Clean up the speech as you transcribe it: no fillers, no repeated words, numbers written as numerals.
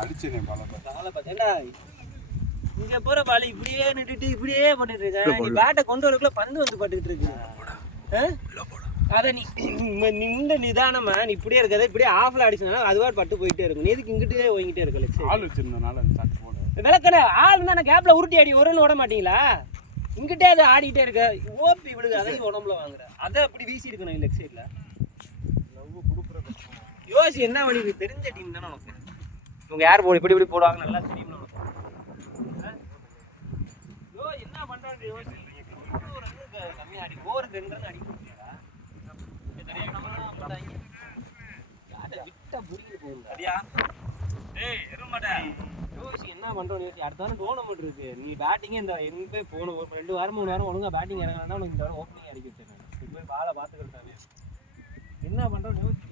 அடிச்சேனே பாலை பார்த்தேன்டா. இங்க போற பால் இப்படியே நின்றுட்டு இப்படியே போட்டுட்டு இருக்கேன். நீ பேட்டை கொண்டு வரக்குள்ள பந்து வந்து பட்டுக்கிட்டு இருக்கு. அதை நீ நின்று நிதானமா நீ இப்படியே இருக்காது, இப்படியே ஆஃப்ல அடிச்சதுனால அதுவா பட்டு போயிட்டே இருக்கும். நீ எதுக்கு இங்கிட்டே ஓங்கிட்டே இருக்கல? ஆள் வச்சிருந்தனால விளக்கண ஆள் தானே கேப்ல உருட்டி அடி வரும்னு விட மாட்டீங்களா? இங்கிட்டே அது ஆடிட்டே இருக்க. ஓப்பி விழுது, அதையும் உடம்புல வாங்குற. அதை அப்படி வீசி இருக்கணும் லெக் சைட்ல. யோசி என்ன வழி? தெரிஞ்ச டீம் தானே உனக்கு. இவங்க யார் போடு இப்படி இப்படி போடுவாங்க நல்லா தெரியும் உனக்கு. என்ன பண்றாங்க யோசி. கம்மியா அடி ஓவர் 2 ரன் அடிக்க முடியாதா? விட்டா புரிஞ்சு போகுது. சரியா? டேய் எருமாடா. யோசி என்ன பண்றோம் யோசி. அடுத்த வாரம் டோர்னமெண்ட் இருக்கு. நீ பேட்டிங்கே இந்த எங்க போய் போகணும். ஒரு 2 வாரம் 3 வாரம் ஒழுங்கா பேட்டிங் இறங்கினா உனக்கு இந்த வாரம் ஓப்பனிங் அடிக்க வச்சிருக்கேன். போய் பாலை பார்த்துக்கிட்டாவே என்ன பண்றோம் யோசி.